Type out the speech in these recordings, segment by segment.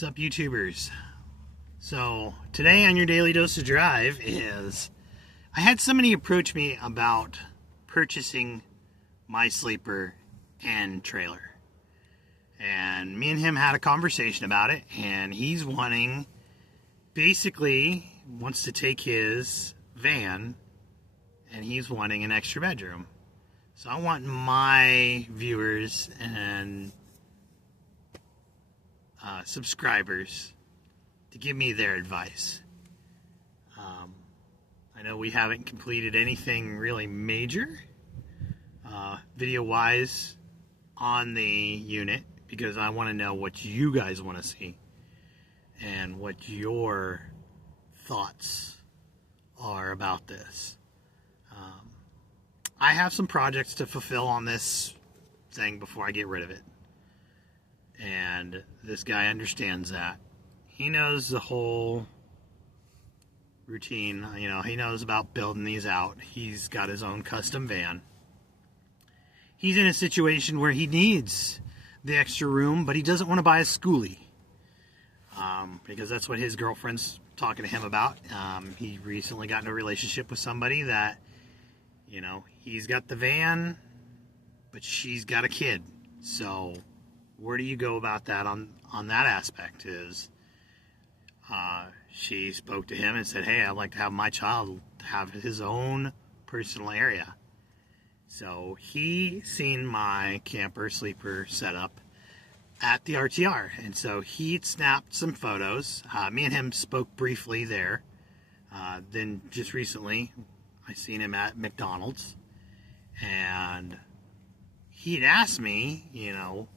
What's up, YouTubers? So today on your Daily Dose of Drive is I had somebody approach me about purchasing my sleeper and trailer, and me and him had a conversation about it, and he's basically wants to take his van and he's wanting an extra bedroom. So I want my viewers and subscribers to give me their advice. I know we haven't completed anything really major video wise on the unit because I want to know what you guys want to see and what your thoughts are about this. I have some projects to fulfill on this thing before I get rid of it. And this guy understands that. He knows the whole routine. You know, he knows about building these out. He's got his own custom van. He's in a situation where he needs the extra room, but he doesn't want to buy a schoolie. Because that's what his girlfriend's talking to him about. He recently got in a relationship with somebody that, you know, he's got the van, but she's got a kid. So where do you go about that on that aspect? Is she spoke to him and said, hey, I'd like to have my child have his own personal area. So he seen my camper sleeper setup at the RTR, and so he snapped some photos. Me and him spoke briefly there. Then just recently I seen him at McDonald's, and he'd asked me, you know,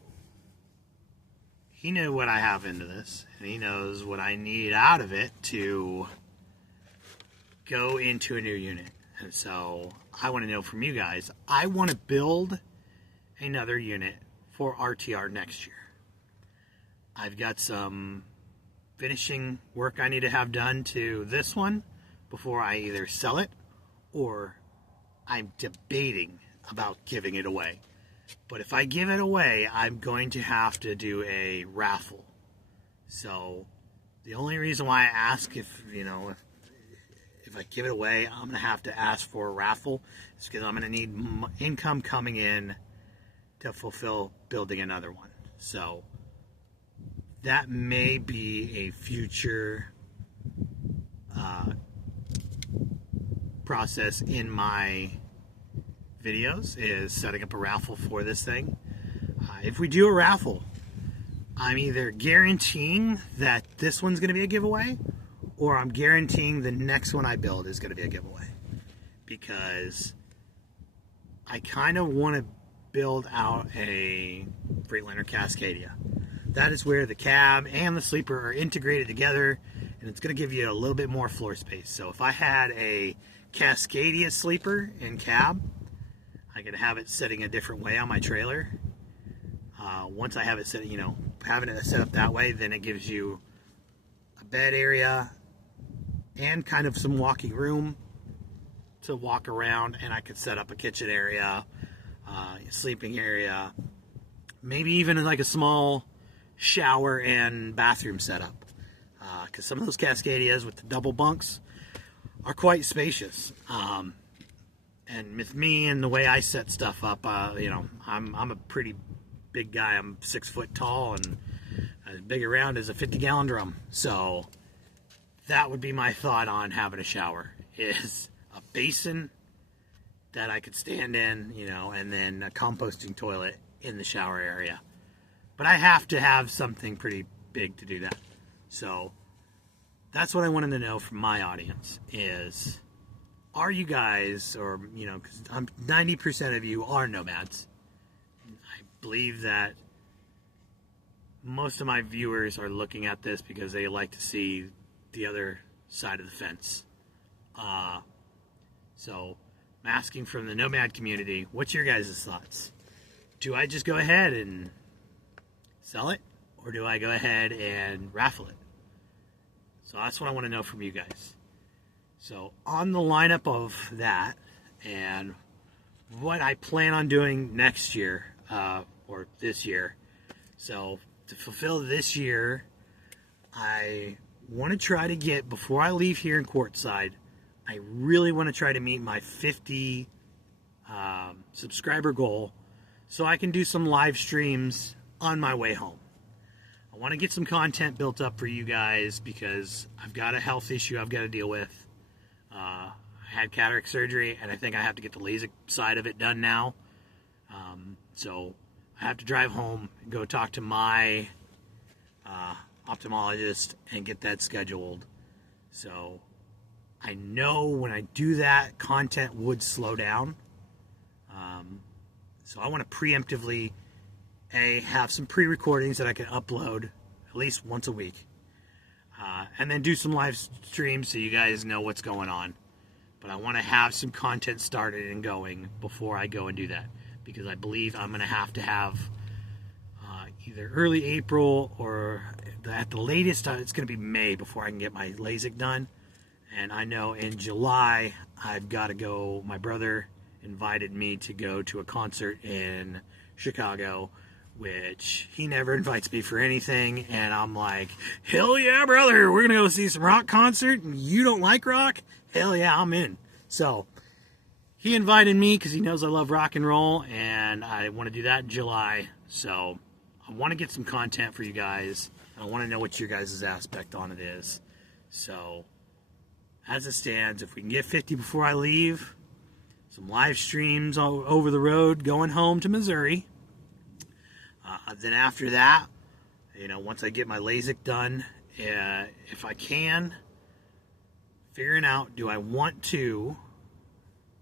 he knew what I have into this, and he knows what I need out of it to go into a new unit. And so I want to know from you guys, I want to build another unit for RTR next year. I've got some finishing work I need to have done to this one before I either sell it or I'm debating about giving it away. But if I give it away, I'm going to have to do a raffle. So the only reason why I ask if I give it away, I'm going to have to ask for a raffle is because I'm going to need income coming in to fulfill building another one. So that may be a future process in my videos, is setting up a raffle for this thing. If we do a raffle, I'm either guaranteeing that this one's going to be a giveaway, or I'm guaranteeing the next one I build is going to be a giveaway, because I kind of want to build out a Freightliner Cascadia. That is where the cab and the sleeper are integrated together, and it's going to give you a little bit more floor space. So if I had a Cascadia sleeper and cab, I could have it setting a different way on my trailer. Once I have it set, having it set up that way, then it gives you a bed area and kind of some walking room to walk around, and I could set up a kitchen area, sleeping area, maybe even like a small shower and bathroom setup. Because some of those Cascadias with the double bunks are quite spacious. And with me and the way I set stuff up, I'm a pretty big guy. I'm 6 foot tall and as big around as a 50-gallon drum. So that would be my thought on having a shower, is a basin that I could stand in, and then a composting toilet in the shower area. But I have to have something pretty big to do that. So that's what I wanted to know from my audience is, are you guys, or, because 90% of you are nomads. I believe that most of my viewers are looking at this because they like to see the other side of the fence. So I'm asking from the nomad community, what's your guys' thoughts? Do I just go ahead and sell it, or do I go ahead and raffle it? So that's what I want to know from you guys. So on the lineup of that and what I plan on doing next year, or this year, so to fulfill this year, I want to try to get, before I leave here in Quartzside, I really want to try to meet my 50 subscriber goal so I can do some live streams on my way home. I want to get some content built up for you guys because I've got a health issue I've got to deal with. I had cataract surgery, and I think I have to get the LASIK side of it done now. So I have to drive home and go talk to my ophthalmologist and get that scheduled. So I know when I do that, content would slow down. So I want to preemptively have some pre-recordings that I can upload at least once a week. And then do some live streams so you guys know what's going on. But I want to have some content started and going before I go and do that. Because I believe I'm going to have either early April or at the latest, it's going to be May before I can get my LASIK done. And I know in July, I've got to go. My brother invited me to go to a concert in Chicago, which he never invites me for anything. And I'm like, hell yeah, brother, we're going to go see some rock concert. And you don't like rock? Hell yeah, I'm in. So he invited me because he knows I love rock and roll, and I want to do that in July. So I want to get some content for you guys. I want to know what your guys' aspect on it is. So as it stands, if we can get 50 before I leave, some live streams all over the road going home to Missouri. Then after that, once I get my LASIK done, if I can, figuring out, do I want to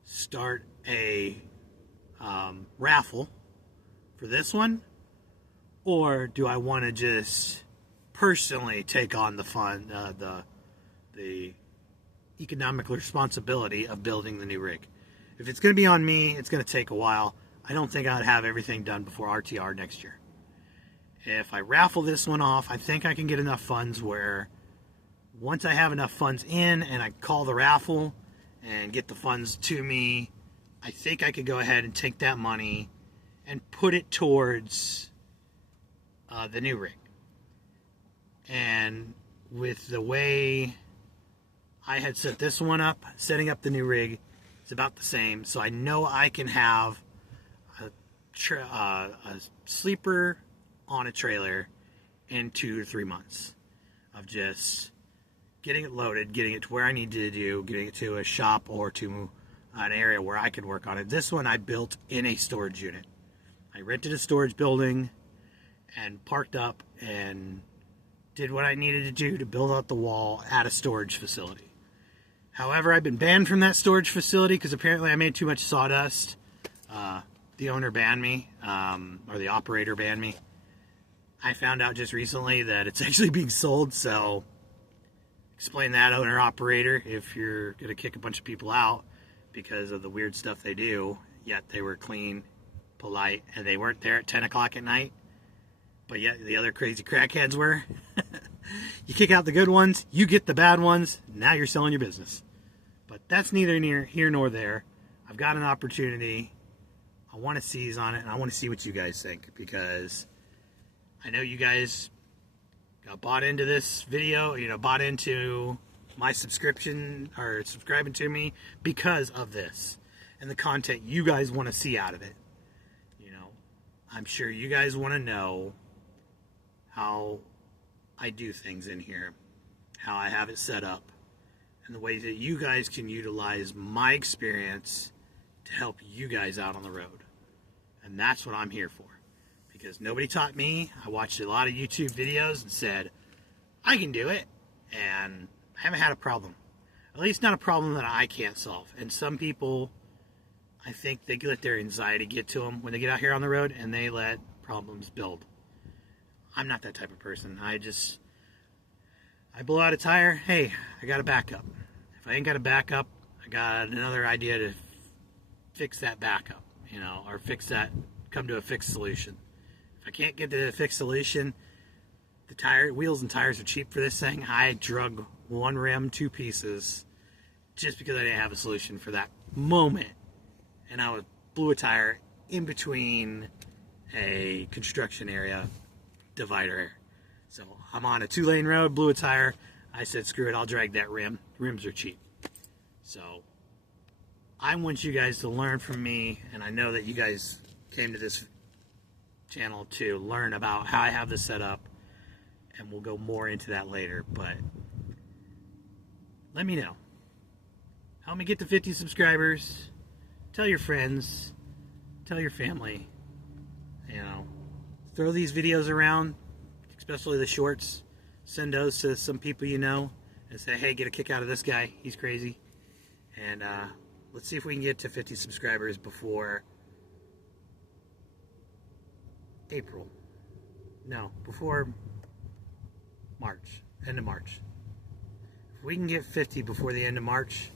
start a raffle for this one, or do I want to just personally take on the the economical responsibility of building the new rig? If it's going to be on me, it's going to take a while. I don't think I'd have everything done before RTR next year. If I raffle this one off, I think I can get enough funds where once I have enough funds in and I call the raffle and get the funds to me, I think I could go ahead and take that money and put it towards the new rig. And with the way I had set this one up, setting up the new rig, it's about the same. So I know I can have a sleeper on a trailer in 2 to 3 months of just getting it loaded, getting it to where I need to do, getting it to a shop or to an area where I can work on it. This one I built in a storage unit. I rented a storage building and parked up and did what I needed to do to build out the wall at a storage facility. However, I've been banned from that storage facility because apparently I made too much sawdust. The owner banned me, or the operator banned me. I found out just recently that it's actually being sold, so explain that, owner operator, if you're going to kick a bunch of people out because of the weird stuff they do, yet they were clean, polite, and they weren't there at 10 o'clock at night, but yet the other crazy crackheads were. You kick out the good ones, you get the bad ones, now you're selling your business. But that's neither here nor there. I've got an opportunity. I want to seize on it, and I want to see what you guys think, because I know you guys got bought into this video, bought into my subscription or subscribing to me because of this and the content you guys want to see out of it. I'm sure you guys want to know how I do things in here, how I have it set up, and the ways that you guys can utilize my experience to help you guys out on the road. And that's what I'm here for. Because nobody taught me. I watched a lot of YouTube videos and said, I can do it. And I haven't had a problem. At least not a problem that I can't solve. And some people, I think they let their anxiety get to them when they get out here on the road and they let problems build. I'm not that type of person. I blow out a tire. Hey, I got a backup. If I ain't got a backup, I got another idea to fix that backup, or come to a fixed solution. If I can't get to a fixed solution, the wheels and tires are cheap for this thing. I drug one rim, 2 pieces, just because I didn't have a solution for that moment. And I blew a tire in between a construction area divider. So I'm on a 2-lane road, blew a tire. I said, screw it, I'll drag that rim. Rims are cheap. So I want you guys to learn from me, and I know that you guys came to this channel to learn about how I have this set up, and we'll go more into that later, but let me know. Help me get to 50 subscribers. Tell your friends, tell your family, you know, throw these videos around, especially the shorts. Send those to some people you know and say, hey, get a kick out of this guy. He's crazy. And let's see if we can get to 50 subscribers before April. No, before March, end of March. If we can get 50 before the end of March,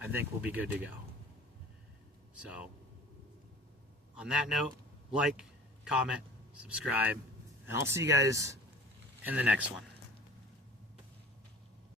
I think we'll be good to go. So, on that note, like, comment, subscribe, and I'll see you guys in the next one.